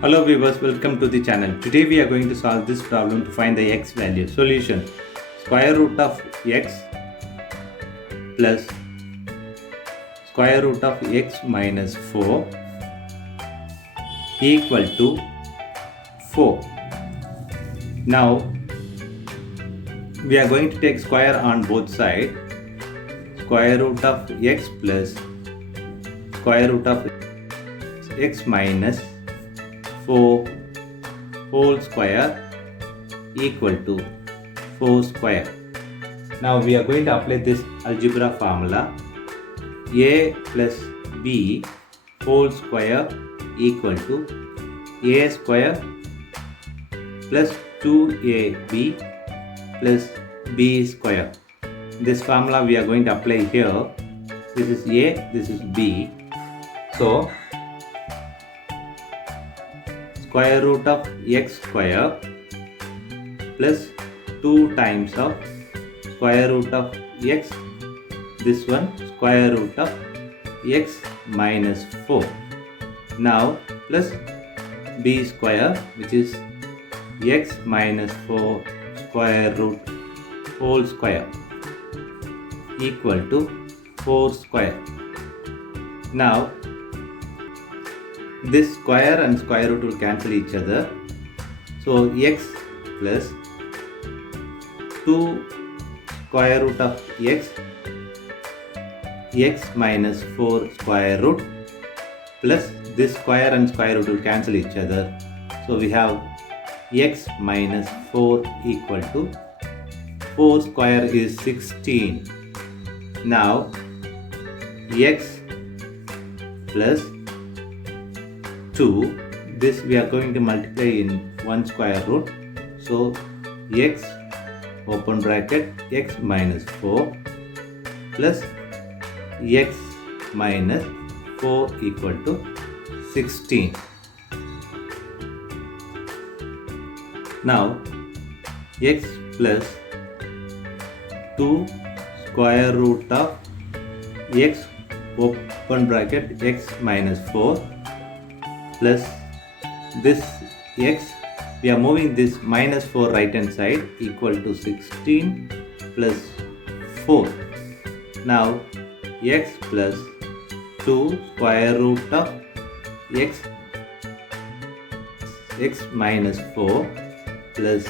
Hello viewers, welcome to the channel. Today we are going to solve this problem to find the x value. Solution: square root of x plus square root of x minus 4 equal to 4. Now we are going to take square on both sides. Square root of x plus square root of x minus 4 whole square equal to 4 square. Now we are going to apply this algebra formula. A plus b whole square equal to a square plus 2ab plus b square. This formula we are going to apply here. This is a, this is b. So square root of x square plus 2 times of square root of x, this one square root of x minus 4. Now plus b square, which is x minus 4 square root whole square equal to 4 square. Now this square and square root will cancel each other. So x plus 2 square root of x minus 4 square root plus this square and square root will cancel each other. So we have x minus 4 equal to 4 square is 16. Now x plus 2, this we are going to multiply in 1 square root. So x open bracket x minus 4 plus x minus 4 equal to 16. Now x plus 2 square root of x open bracket x minus 4 plus this x, we are moving this minus 4 right hand side equal to 16 plus 4. Now x plus 2 square root of x minus 4 plus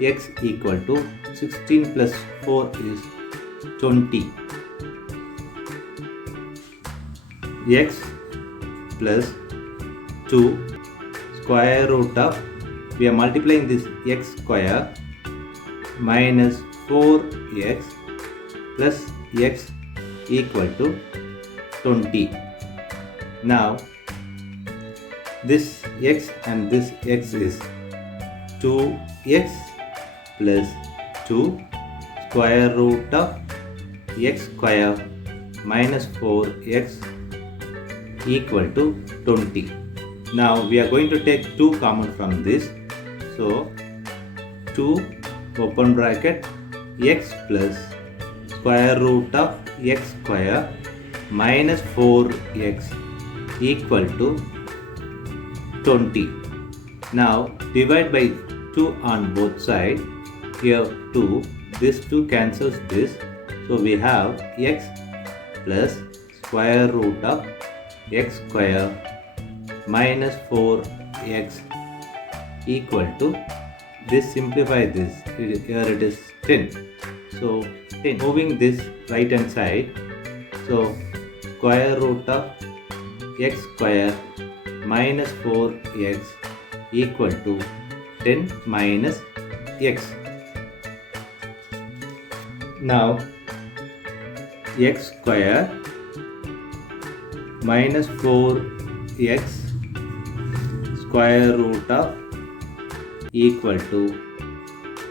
x equal to 16 plus 4 is 20. X plus 2 square root of, we are multiplying this x square minus 4x plus x equal to 20. Now this x and this x is 2x plus 2 square root of x square minus 4x equal to 20. Now we are going to take 2 common from this. So 2 open bracket x plus square root of x square minus 4x equal to 20. Now divide by 2 on both sides. Here 2, this 2 cancels this. So we have x plus square root of x square minus 4x equal to, this simplify this, here it is 10. So 10, moving this right hand side. So square root of x square minus 4x equal to 10 minus x. Now x square minus 4x square root of equal to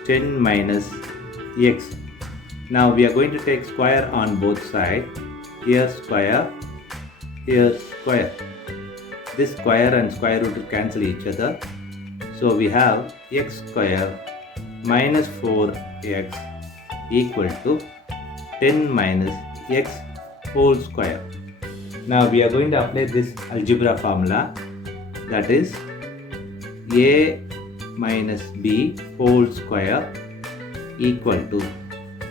10 minus x. Now we are going to take square on both sides. Here square, here square. This square and square root will cancel each other. So we have x square minus 4x equal to 10 minus x whole square. Now we are going to apply this algebra formula. that is a minus b whole square equal to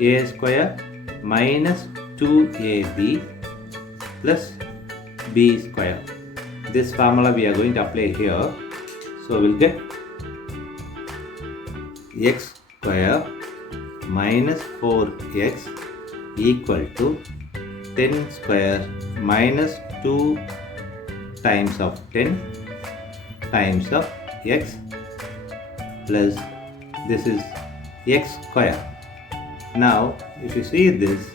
a square minus 2ab plus b square. This formula we are going to apply here. So we'll get x square minus 4x equal to 10 square minus 2 times of 10 times of x plus this is x square. Now if you see this,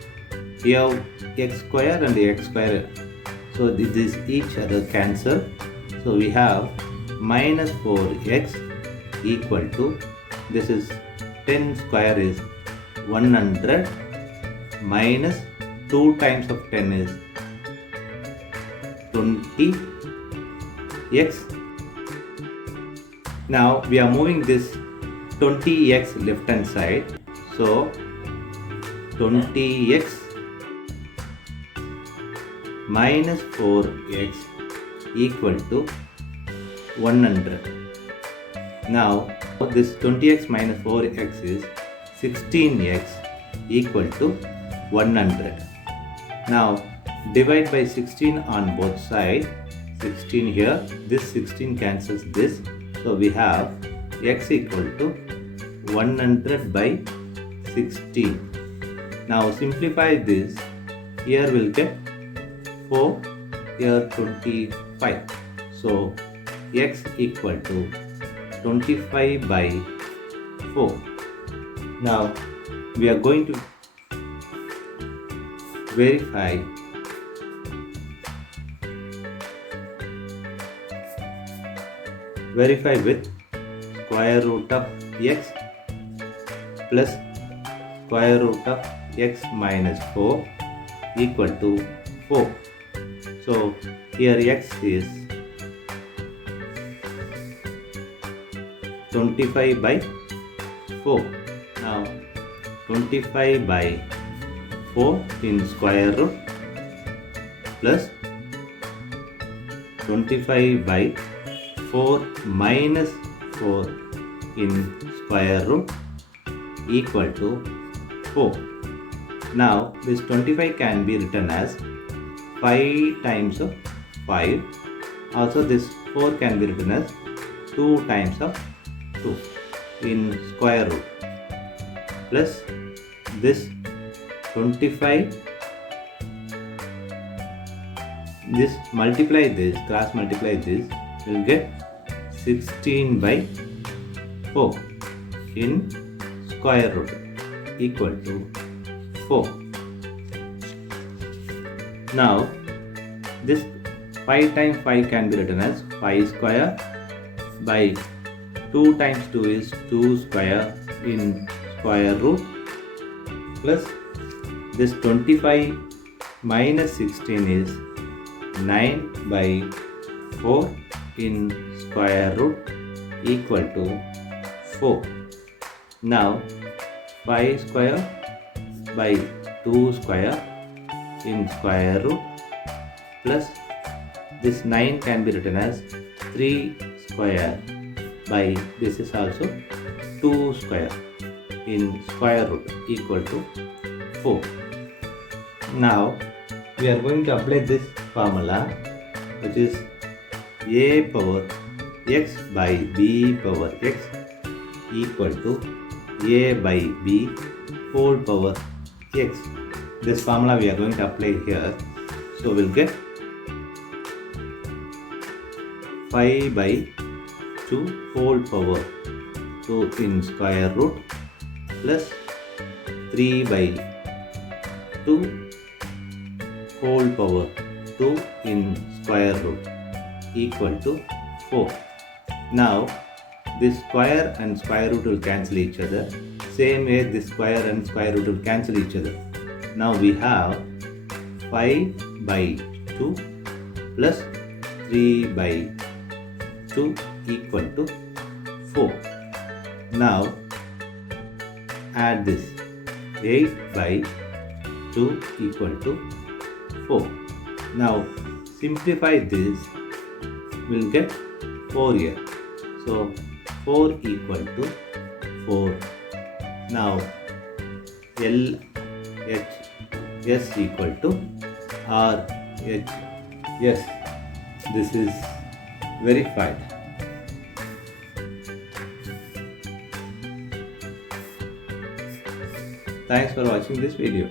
we have x square and x square, so this is each other cancel. So we have minus 4x equal to, this is 10 square is 100 minus 2 times of 10 is 20x. Now we are moving this 20x left hand side. So 20x minus 4x equal to 100. Now this 20x minus 4x is 16x equal to 100. Now divide by 16 on both sides. 16 here, this 16 cancels this. So we have x equal to 100 by 16. Now simplify this. Here we'll get 4, here 25. So x equal to 25 by 4. Now we are going to verify with square root of x plus square root of x minus 4 equal to 4. So here x is 25 by 4. Now 25 by 4 in square root plus 25 by 4 minus 4 in square root equal to 4. Now this 25 can be written as 5 times of 5. Also this 4 can be written as 2 times of 2 in square root plus this 25, this multiply this, cross multiply this, will get 16 by 4 in square root equal to 4. Now this 5 times 5 can be written as 5 square by 2 times 2 is 2 square in square root plus this 25 minus 16 is 9 by 4 in square root equal to 4. Now 5 square by 2 square in square root plus this 9 can be written as 3 square by this is also 2 square in square root equal to 4. Now we are going to apply this formula, which is a power x by b power x equal to a by b whole power x. This formula we are going to apply here. So we'll get 5 by 2 whole power 2 in square root plus 3 by 2 whole power 2 in square root equal to 4. Now this square and square root will cancel each other. Same way this square and square root will cancel each other. Now we have 5 by 2 plus 3 by 2 equal to 4. Now add this 8 by 2 equal to 4. Now simplify this, we'll get 4 here. So 4 equal to 4. Now LHS equal to RHS. This is verified. Thanks for watching this video.